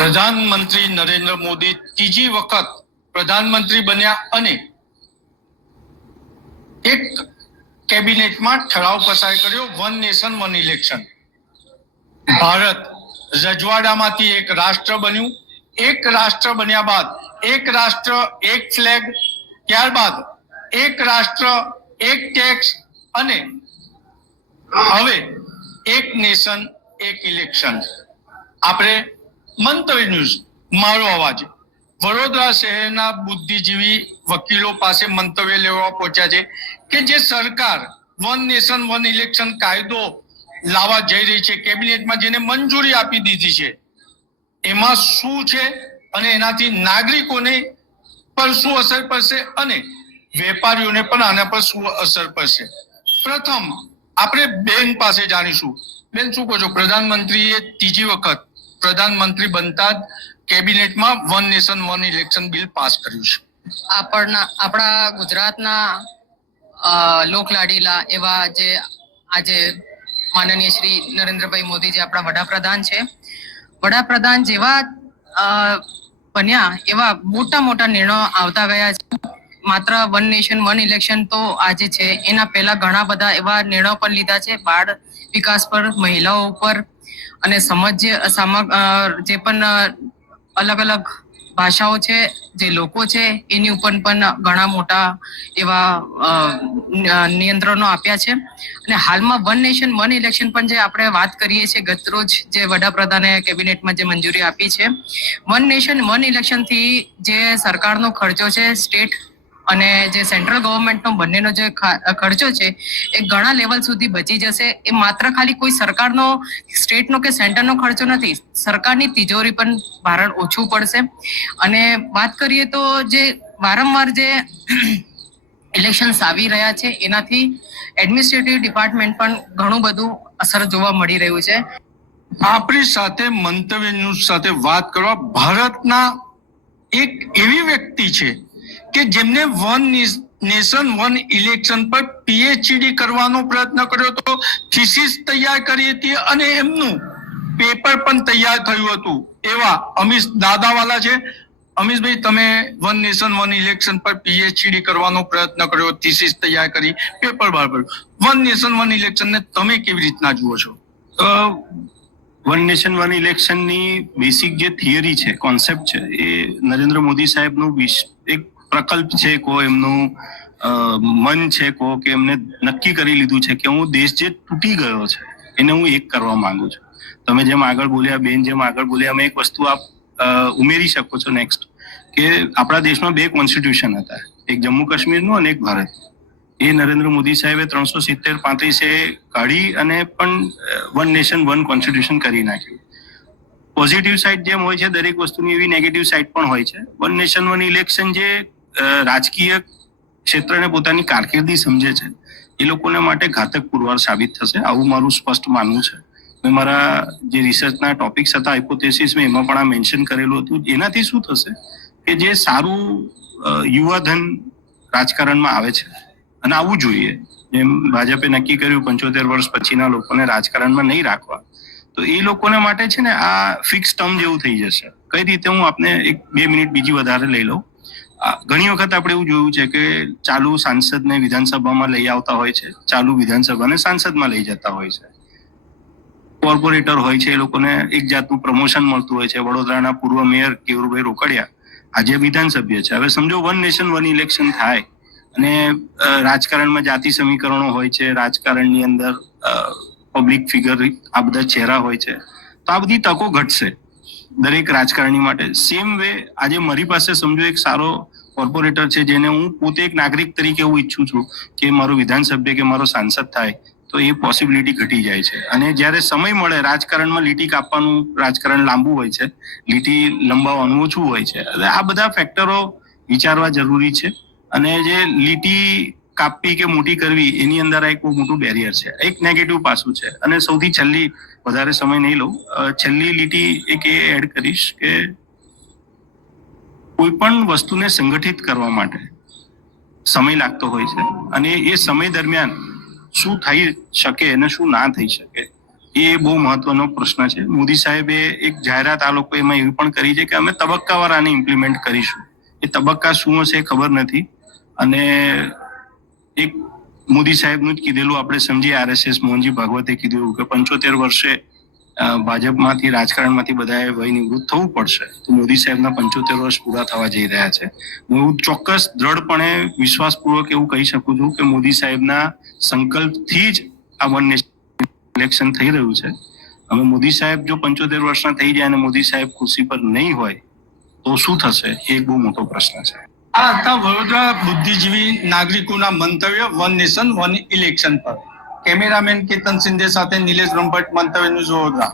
પ્રધાનમંત્રી નરેન્દ્ર મોદી ત્રીજી વખત પ્રધાનમંત્રી બન્યા અને એક કેબિનેટમાં ઠરાવ પસાર કર્યો, one nation one election. Bharat રજવાડામાંથી એક રાષ્ટ્ર બન્યું. એક રાષ્ટ્ર બન્યા બાદ એક રાષ્ટ્ર એક ફ્લેગ, ત્યારબાદ એક રાષ્ટ્ર એક ટેક્સ અને હવે એક નેશન એક ઇલેક્શન. આપણે મંતવ્ય ન્યૂઝ, મારો અવાજ, વડોદરા શહેરના બુદ્ધિજીવી વકીલો પાસે મંતવ્ય લેવા પહોંચ્યા છે કે જે સરકાર વન નેશન વન ઇલેક્શન કાયદો લાવવા જઈ રહી છે, કેબિનેટમાં જેને મંજૂરી આપી દીધી છે, એમાં શું છે અને એનાથી નાગરિકોને પર શું અસર પડશે અને વેપારીઓને પણ આના પર શું અસર પડશે. પ્રથમ આપણે બેન પાસે જાણીશું. બેન, શું કહો છો? પ્રધાનમંત્રીએ ત્રીજી વખત પ્રધાનમંત્રી બનતા જ કેબિનેટમાં one nation one election bill pass કર્યું છે. આપણા ગુજરાતના લોકલાડીલા એવા જે આજે માનનીય શ્રી નરેન્દ્રભાઈ મોદી જે આપણા વડાપ્રધાન છે, વડાપ્રધાન જેવા બન્યા એવા મોટા મોટા નિર્ણયો આવતા ગયા છે. માત્ર વન નેશન વન ઇલેક્શન તો આજે છે, એના પહેલા ઘણા બધા એવા નિર્ણયો પણ લીધા છે, બાળ વિકાસ પર, મહિલાઓ ઉપર અને જે પણ અલગ અલગ ભાષાઓ છે, જે લોકો છે, એની ઉપર પણ ઘણા મોટા એવા નિયંત્રણો આપ્યા છે. અને હાલમાં વન નેશન વન ઇલેક્શન પણ જે આપણે વાત કરીએ છીએ, ગતરોજ જે વડાપ્રધાને કેબિનેટમાં જે મંજૂરી આપી છે, વન નેશન વન ઇલેક્શન થી જે સરકારનો ખર્ચો છે, સ્ટેટ અને જે સેન્ટ્રલ ગવર્મેન્ટનો બંનેનો જે ખર્ચો છે એ ઘણા લેવલ સુધી બચી જશે. એ માત્ર ખાલી કોઈ સરકારનો, સ્ટેટનો કે સેન્ટરનો ખર્ચો નથી, સરકારની તિજોરી પણ ભારણ ઓછું પડશે. અને વાત કરીએ તો જે વારંવાર જે ઇલેક્શન્સ આવી રહ્યા છે એનાથી એડમિનિસ્ટ્રેટિવ ડિપાર્ટમેન્ટ પણ ઘણું બધું અસર જોવા મળી રહ્યું છે. આપણી સાથે મંતવ્ય ન્યૂઝ સાથે વાત કરવા ભારતના એક એવી વ્યક્તિ છે કે જેમને વન નેશન વન ઇલેક્શન પર પીએચડી કરવાનો પ્રયત્ન કર્યો હતો, થીસીસ તૈયાર કરી હતી અને એમનું પેપર પણ તૈયાર થયું હતું, એવા અમીશ દાદાવાલા છે. અમીશભાઈ, તમે વન નેશન વન ઇલેક્શન પર પીએચડી કરવાનો પ્રયત્ન કર્યો, થીસીસ તૈયાર કરી, પેપર બહાર પડ્યું. વન નેશન વન ઇલેક્શનને તમે કેવી રીતના જુઓ છો? વન નેશન વન ઇલેક્શનની બેસિક જે થિયરી છે, કોન્સેપ્ટ છે, એ નરેન્દ્ર મોદી સાહેબનું એક પ્રકલ્પ છે, કો એમનું મન છે, કો કે એમને નક્કી કરી લીધું છે કે હું દેશ જે તૂટી ગયો છે એને હું એક કરવા માંગુ છું. તમે જેમ આગળ બોલ્યા, બેન જેમ આગળ બોલ્યા, અમે એક વસ્તુ આપ ઉમેરી શકો છો નેક્સ્ટ, કે આપણા દેશમાં બે કોન્સ્ટિટ્યુશન હતા, એક જમ્મુ કાશ્મીરનું અને એક ભારત. એ નરેન્દ્ર મોદી સાહેબે 370-35 કાઢી અને પણ વન નેશન વન કોન્સ્ટિટ્યુશન કરી નાખ્યું. પોઝિટિવ સાઇડ જેમ હોય છે દરેક વસ્તુની, એવી નેગેટિવ સાઇડ પણ હોય છે. વન નેશન વન ઇલેક્શન જે રાજકીય ક્ષેત્રને પોતાની કારકિર્દી સમજે છે એ લોકોને માટે ઘાતક પુરવાર સાબિત થશે, આવું મારું સ્પષ્ટ માનવું છે. મેં મારા જે રિસર્ચના ટોપિક્સ હતા, હાઇપોથેસિસ, મેં એમાં પણ આ મેન્શન કરેલું હતું. એનાથી શું થશે કે જે સારું યુવાધન રાજકારણમાં આવે છે અને આવવું જોઈએ, જેમ ભાજપે નક્કી કર્યું 75 વર્ષ પછીના લોકોને રાજકારણમાં નહીં રાખવા, તો એ લોકોને માટે છે ને આ ફિક્સ ટર્મ જેવું થઈ જશે. કઈ રીતે? હું આપને 1-2 મિનિટ બીજી વધારે લઈ લઉં. ઘણી વખત આપણે એવું જોયું છે કે ચાલુ સાંસદને વિધાનસભામાં લઈ આવતા હોય છે, ચાલુ વિધાનસભાને સાંસદમાં લઈ જતા હોય છે. કોર્પોરેટર હોય છે, એ લોકોને એક જાતનું પ્રમોશન મળતું હોય છે. વડોદરાના પૂર્વ મેયર કેવુરભાઈ રોકડિયા આજે વિધાનસભ્ય છે. હવે સમજો વન નેશન વન ઇલેક્શન થાય અને રાજકારણમાં જાતિ સમીકરણો હોય છે, રાજકારણની અંદર પબ્લિક ફિગર, આ બધા ચહેરા હોય છે, તો આ બધી તકો ઘટશે દરેક રાજકારણી માટે. સેમ વે આજે મારી પાસે સમજો એક સારો કોર્પોરેટર છે, જેને હું પોતે એક નાગરિક તરીકે હું ઈચ્છું છું કે મારો વિધાનસભ્ય કે મારો સાંસદ થાય, તો એ પોસિબિલિટી ઘટી જાય છે. અને જ્યારે સમય મળે રાજકારણમાં, લીટી કાપવાનું રાજકારણ લાંબુ હોય છે, લીટી લંબાવવાનું ઓછું હોય છે. એટલે આ બધા ફેક્ટરો વિચારવા જરૂરી છે. અને જે લીટી કાપવી કે મોટી કરવી, એની અંદર એક બહુ મોટું બેરિયર છે, એક નેગેટિવ પાસું છે. અને સૌથી છેલ્લી, વધારે સમય નહીં લઉં, છેલ્લી લીટી એક એ એડ કરીશ કે કોઈ પણ વસ્તુને સંગઠિત કરવા માટે સમય લાગતો હોય છે અને એ સમય દરમિયાન શું થઈ શકે અને શું ના થઈ શકે, એ બહુ મહત્વનો પ્રશ્ન છે. મોદી સાહેબે એક જાહેરાત આ લોકો એમાં એવી પણ કરી છે કે અમે તબક્કાવાર આને ઇમ્પ્લિમેન્ટ કરીશું. એ તબક્કા શું હશે ખબર નથી. અને એક મોદી સાહેબનું જ કીધેલું આપણે સમજીએ, RSS મોહનજી ભાગવતે કીધું કે 75 વર્ષે ભાજપમાંથી રાજકારણમાંથી બધાએ વય નિવૃત્ત થવું પડશે. તો મોદી સાહેબના 75 વર્ષ પૂરા થવા જઈ રહ્યા છે. હું ચોક્કસ દ્રઢપણે વિશ્વાસપૂર્વક એવું કહી શકું છું કે મોદી સાહેબના સંકલ્પથી જ આ વન નેશન ઇલેક્શન થઈ રહ્યું છે. હવે મોદી સાહેબ જો 75 વર્ષના થઈ જાય અને મોદી સાહેબ ખુરશી પર નહીં હોય તો શું થશે એ એક બહુ મોટો પ્રશ્ન છે. આ હતા વડોદરા બુદ્ધિજીવી નાગરિકોના મંતવ્ય વન નેશન વન ઇલેક્શન પર. કેમેરામેન કેતન સિંધે સાથે નિલેશ બ્રહ્મભટ્ટ, મંતવ્ય ન્યૂઝ વડોદરા.